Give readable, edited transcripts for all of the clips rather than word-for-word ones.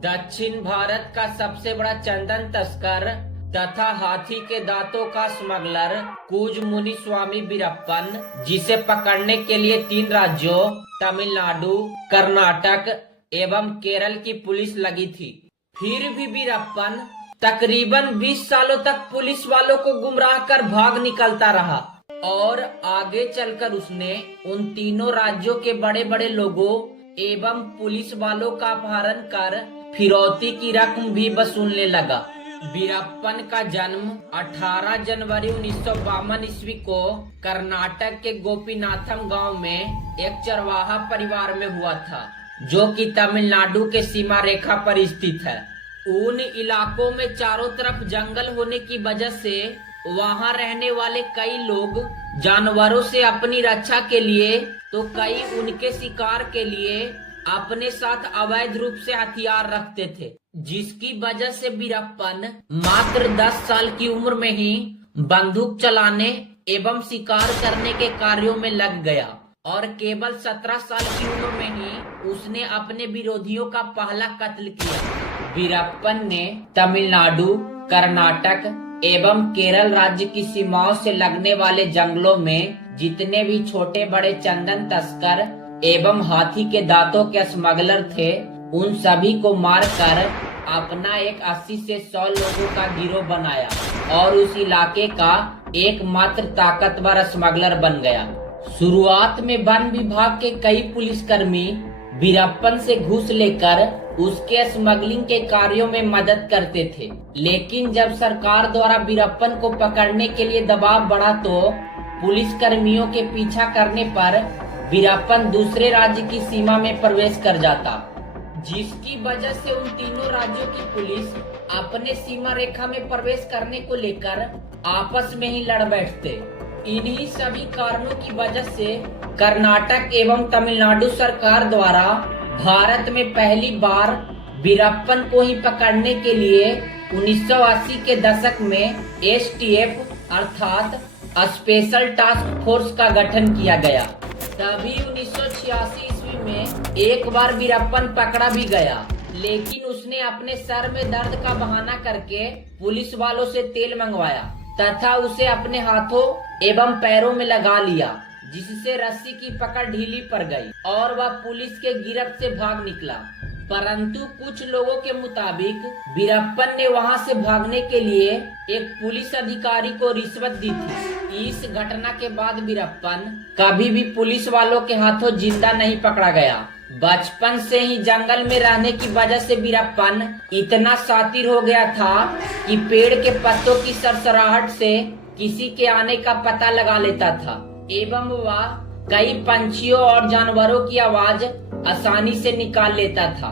दक्षिण भारत का सबसे बड़ा चंदन तस्कर तथा हाथी के दांतों का स्मगलर कूज मुनिस्वामी वीरप्पन, जिसे पकड़ने के लिए 3 राज्यों तमिलनाडु, कर्नाटक एवं केरल की पुलिस लगी थी। फिर भी वीरप्पन तकरीबन 20 सालों तक पुलिस वालों को गुमराह कर भाग निकलता रहा और आगे चलकर उसने उन तीनों राज्यों के बड़े बड़े लोगों एवं पुलिस वालों का अपहरण कर फिरौती की रकम भी वसूलने लगा। वीरप्पन का जन्म 18 जनवरी 1952 ईस्वी को कर्नाटक के गोपीनाथम गांव में एक चरवाहा परिवार में हुआ था, जो कि तमिलनाडु के सीमा रेखा पर स्थित है। उन इलाकों में चारों तरफ जंगल होने की वजह से वहां रहने वाले कई लोग जानवरों से अपनी रक्षा के लिए तो कई उनके शिकार के लिए अपने साथ अवैध रूप से हथियार रखते थे, जिसकी वजह से वीरप्पन मात्र 10 साल की उम्र में ही बंदूक चलाने एवं शिकार करने के कार्यों में लग गया और केवल 17 साल की उम्र में ही उसने अपने विरोधियों का पहला कत्ल किया। वीरप्पन ने तमिलनाडु, कर्नाटक एवं केरल राज्य की सीमाओं से लगने वाले जंगलों में जितने भी छोटे बड़े चंदन तस्कर एवं हाथी के दांतों के स्मगलर थे, उन सभी को मारकर अपना एक 80 से 100 लोगों का गिरोह बनाया और उस इलाके का एकमात्र ताकतवर स्मगलर बन गया। शुरुआत में वन विभाग के कई पुलिसकर्मी वीरप्पन से घूस लेकर उसके स्मगलिंग के कार्यों में मदद करते थे, लेकिन जब सरकार द्वारा वीरप्पन को पकड़ने के लिए दबाव बढ़ा तो पुलिसकर्मियों के पीछा करने पर वीरप्पन दूसरे राज्य की सीमा में प्रवेश कर जाता, जिसकी वजह से उन तीनों राज्यों की पुलिस अपने सीमा रेखा में प्रवेश करने को लेकर आपस में ही लड़ बैठते। इन्हीं सभी कारणों की वजह से कर्नाटक एवं तमिलनाडु सरकार द्वारा भारत में पहली बार वीरप्पन को ही पकड़ने के लिए 1980 के दशक में STF अर्थात स्पेशल टास्क फोर्स का गठन किया गया। तभी 1986 ईस्वी में एक बार वीरप्पन पकड़ा भी गया, लेकिन उसने अपने सर में दर्द का बहाना करके पुलिस वालों से तेल मंगवाया तथा उसे अपने हाथों एवं पैरों में लगा लिया, जिससे रस्सी की पकड़ ढीली पड़ गई और वह पुलिस के गिरफ्त से भाग निकला। परंतु कुछ लोगों के मुताबिक वीरप्पन ने वहां से भागने के लिए एक पुलिस अधिकारी को रिश्वत दी थी। इस घटना के बाद वीरप्पन कभी भी पुलिस वालों के हाथों जिंदा नहीं पकड़ा गया। बचपन से ही जंगल में रहने की वजह से वीरप्पन इतना शातिर हो गया था कि पेड़ के पत्तों की सरसराहट से किसी के आने का पता लगा लेता था एवं वह कई पंछियों और जानवरों की आवाज आसानी से निकाल लेता था,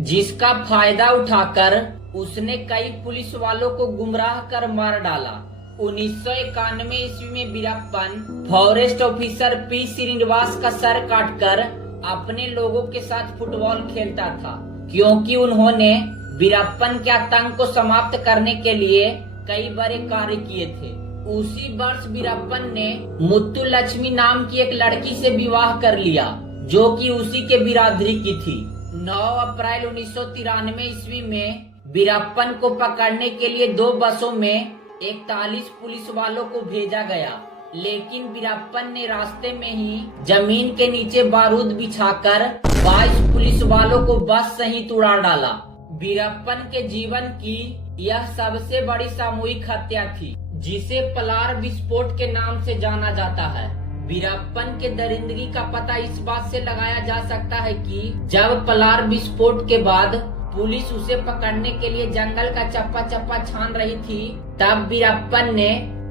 जिसका फायदा उठाकर उसने कई पुलिस वालों को गुमराह कर मार डाला। 1991 ईस्वी में Veerappan forest officer P Srinivas का सर काटकर अपने लोगों के साथ फुटबॉल खेलता था, क्योंकि उन्होंने वीरप्पन के आतंक को समाप्त करने के लिए कई बड़े कार्य किए थे। उसी वर्ष वीरप्पन ने मुत्तु लक्ष्मी नाम की एक लड़की से विवाह कर लिया, जो कि उसी के बिरादरी की थी। 9 अप्रैल 1993 ईस्वी में वीरप्पन को पकड़ने के लिए 2 बसों में 41 पुलिस वालों को भेजा गया, लेकिन वीरप्पन ने रास्ते में ही जमीन के नीचे बारूद बिछाकर 22 पुलिस वालों को बस सहित उड़ा डाला। वीरप्पन के जीवन की यह सबसे बड़ी सामूहिक हत्या थी, जिसे पलार विस्फोट के नाम से जाना जाता है। वीरप्पन के दरिंदगी का पता इस बात से लगाया जा सकता है कि जब पलार विस्फोट के बाद पुलिस उसे पकड़ने के लिए जंगल का चप्पा चप्पा छान रही थी, तब वीरप्पन ने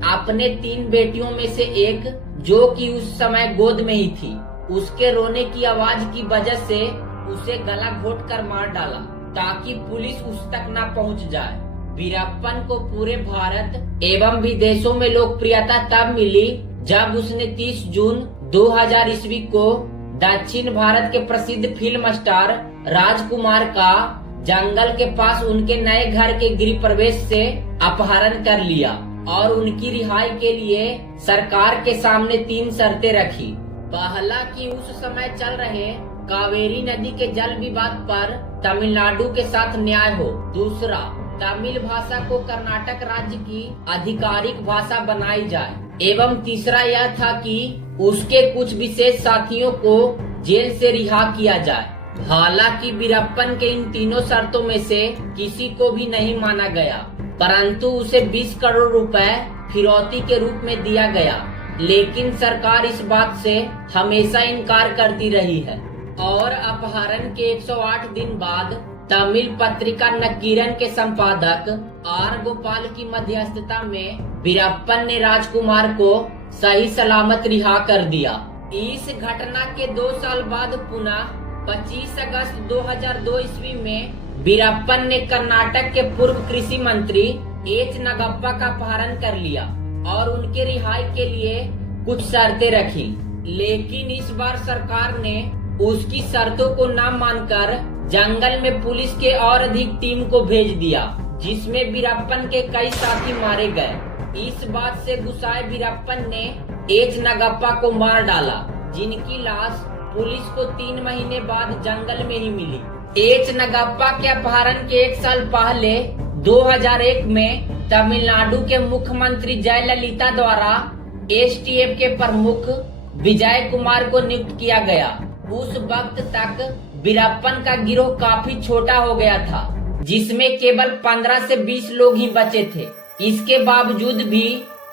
अपने 3 बेटियों में से एक, जो कि उस समय गोद में ही थी, उसके रोने की आवाज की वजह से उसे गला घोट कर मार डाला ताकि पुलिस उस तक न पहुंच जाए। वीरप्पन को पूरे भारत एवं विदेशों में लोकप्रियता तब मिली जब उसने 30 जून 2000 ईस्वी को दक्षिण भारत के प्रसिद्ध फिल्म स्टार राजकुमार का जंगल के पास उनके नए घर के गृह प्रवेश से अपहरण कर लिया और उनकी रिहाई के लिए सरकार के सामने 3 शर्तें रखी। पहला कि उस समय चल रहे कावेरी नदी के जल विवाद पर तमिलनाडु के साथ न्याय हो। दूसरा, तमिल भाषा को कर्नाटक राज्य की आधिकारिक भाषा बनाई जाए। एवं तीसरा यह था कि उसके कुछ विशेष साथियों को जेल से रिहा किया जाए। हालांकि वीरप्पन के इन तीनों शर्तों में से किसी को भी नहीं माना गया, परंतु उसे 20 करोड़ रुपए फिरौती के रूप में दिया गया। लेकिन सरकार इस बात से हमेशा इनकार करती रही है और अपहरण के 108 दिन बाद तमिल पत्रिका नक्कीरन के संपादक आर गोपाल की मध्यस्थता में वीरप्पन ने राजकुमार को सही सलामत रिहा कर दिया। इस घटना के 2 साल बाद पुनः 25 अगस्त 2002 ईस्वी में वीरप्पन ने कर्नाटक के पूर्व कृषि मंत्री एच नागप्पा का अपहरण कर लिया और उनके रिहाई के लिए कुछ शर्तें रखी। लेकिन इस बार सरकार ने उसकी शर्तों को न मानकर जंगल में पुलिस के और अधिक टीम को भेज दिया, जिसमें वीरप्पन के कई साथी मारे गए। इस बात से गुस्साए वीरप्पन ने एच नागप्पा को मार डाला, जिनकी लाश पुलिस को 3 महीने बाद जंगल में ही मिली। एच नागप्पा के अपहरण के 1 साल पहले 2001 में तमिलनाडु के मुख्यमंत्री जयललिता द्वारा एसटीएफ के प्रमुख विजय कुमार को नियुक्त किया गया। उस वक्त तक वीरप्पन का गिरोह काफी छोटा हो गया था, जिसमें केवल 15 से 20 लोग ही बचे थे। इसके बावजूद भी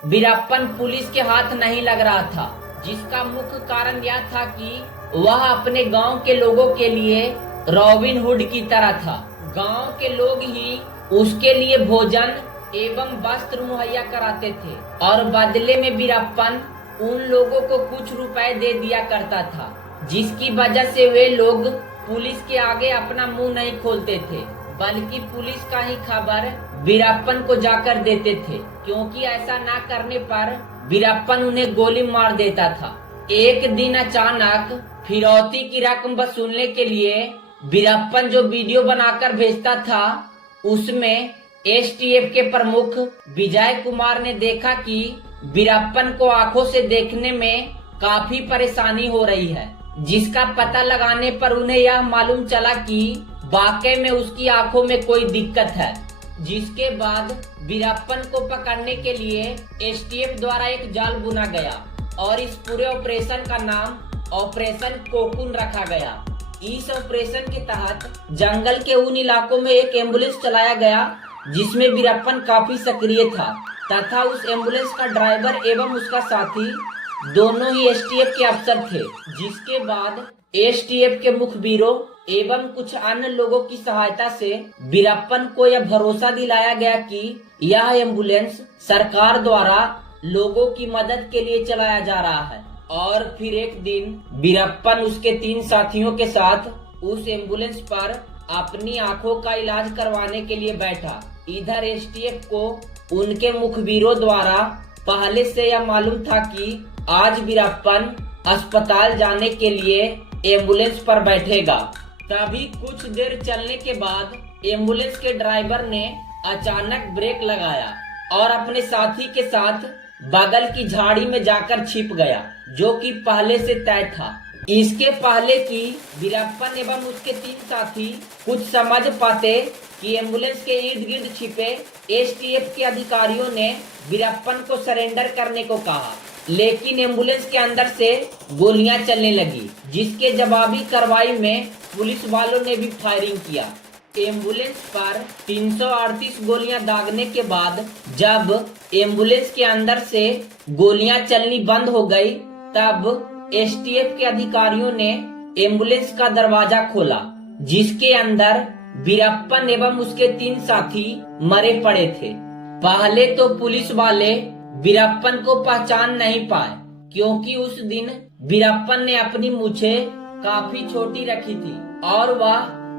वीरप्पन पुलिस के हाथ नहीं लग रहा था, जिसका मुख्य कारण यह था कि वह अपने गांव के लोगों के लिए रॉबिन हुड की तरह था। गांव के लोग ही उसके लिए भोजन एवं वस्त्र मुहैया कराते थे और बदले में वीरप्पन उन लोगों को कुछ रुपए दे दिया करता था, जिसकी वजह से वे लोग पुलिस के आगे अपना मुंह नहीं खोलते थे, बल्कि पुलिस का ही खबर वीरप्पन को जाकर देते थे, क्योंकि ऐसा न करने पर वीरप्पन उन्हें गोली मार देता था। एक दिन अचानक फिरौती की रकम वसूलने के लिए वीरप्पन जो वीडियो बनाकर भेजता था, उसमें एसटीएफ के प्रमुख विजय कुमार ने देखा कि वीरप्पन को आंखों से देखने में काफी परेशानी हो रही है, जिसका पता लगाने पर उन्हें यह मालूम चला कि वाकई में उसकी आंखों में कोई दिक्कत है। जिसके बाद वीरप्पन को पकड़ने के लिए एसटीएफ द्वारा एक जाल बुना गया और इस पूरे ऑपरेशन का नाम ऑपरेशन कोकून रखा गया। इस ऑपरेशन के तहत जंगल के उन इलाकों में एक एम्बुलेंस चलाया गया जिसमें वीरप्पन काफी सक्रिय था तथा उस एम्बुलेंस का ड्राइवर एवं उसका साथी दोनों ही एसटीएफ के अफसर थे। जिसके बाद एसटीएफ के मुखबिरों एवं कुछ अन्य लोगों की सहायता से वीरप्पन को यह भरोसा दिलाया गया कि यह एम्बुलेंस सरकार द्वारा लोगों की मदद के लिए चलाया जा रहा है। और फिर एक दिन वीरप्पन उसके 3 साथियों के साथ उस एम्बुलेंस पर अपनी आंखों का इलाज करवाने के लिए बैठा। इधर एसटीएफ को उनके मुखबिरों द्वारा पहले से यह मालूम था कि आज वीरप्पन अस्पताल जाने के लिए एम्बुलेंस पर बैठेगा। तभी कुछ देर चलने के बाद एम्बुलेंस के ड्राइवर ने अचानक ब्रेक लगाया और अपने साथी के साथ बगल की झाड़ी में जाकर छिप गया, जो कि पहले से तय था। इसके पहले कि वीरप्पन एवं उसके 3 साथी कुछ समझ पाते कि एम्बुलेंस के इर्द गिर्द छिपे एसटीएफ के अधिकारियों ने वीरप्पन को सरेंडर करने को कहा, लेकिन एम्बुलेंस के अंदर से गोलियां चलने लगी, जिसके जवाबी कार्रवाई में पुलिस वालों ने भी फायरिंग किया। एम्बुलेंस पर 338 गोलियां दागने के बाद जब एम्बुलेंस के अंदर से गोलियां चलनी बंद हो गई, तब एसटीएफ के अधिकारियों ने एम्बुलेंस का दरवाजा खोला, जिसके अंदर वीरप्पन एवं उसके 3 साथी मरे पड़े थे। पहले तो पुलिस वाले वीरप्पन को पहचान नहीं पाए, क्योंकि उस दिन वीरप्पन ने अपनी मूछें काफी छोटी रखी थी और वह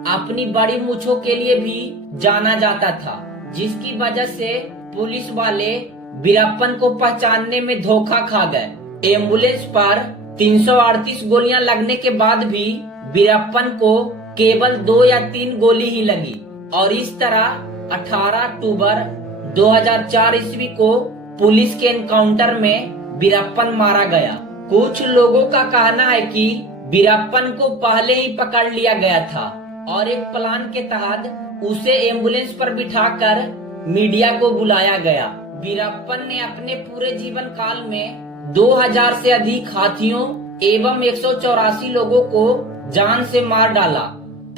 अपनी बड़ी मूछों के लिए भी जाना जाता था, जिसकी वजह से पुलिस वाले वीरप्पन को पहचानने में धोखा खा गए। एम्बुलेंस पर 338 गोलियां लगने के बाद भी वीरप्पन को केवल 2 या 3 गोली ही लगी और इस तरह 18 अक्टूबर 2004 ईस्वी को पुलिस के एनकाउंटर में वीरप्पन मारा गया। कुछ लोगों का कहना है कि वीरप्पन को पहले ही पकड़ लिया गया था, और एक प्लान के तहत उसे एम्बुलेंस पर बिठाकर मीडिया को बुलाया गया। वीरप्पन ने अपने पूरे जीवन काल में 2000 से अधिक हाथियों एवं 184 लोगों को जान से मार डाला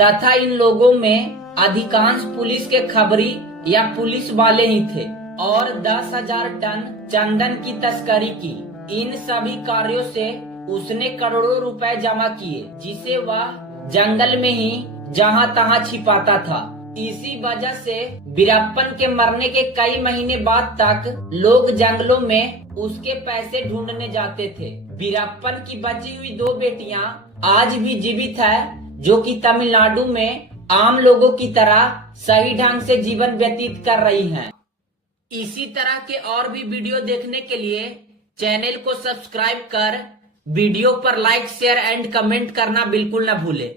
तथा इन लोगों में अधिकांश पुलिस के खबरी या पुलिस वाले ही थे और 10,000 टन चंदन की तस्करी की। इन सभी कार्यों से उसने करोड़ों रुपए जमा किए जिसे वह जंगल में ही जहां तहां छिपाता था। इसी वजह से वीरप्पन के मरने के कई महीने बाद तक लोग जंगलों में उसके पैसे ढूंढने जाते थे। वीरप्पन की बची हुई 2 बेटियां आज भी जीवित है जो कि तमिलनाडु में आम लोगों की तरह सही ढंग से जीवन व्यतीत कर रही हैं। इसी तरह के और भी वीडियो देखने के लिए चैनल को सब्सक्राइब कर वीडियो पर लाइक शेयर एंड कमेंट करना बिल्कुल न भूले।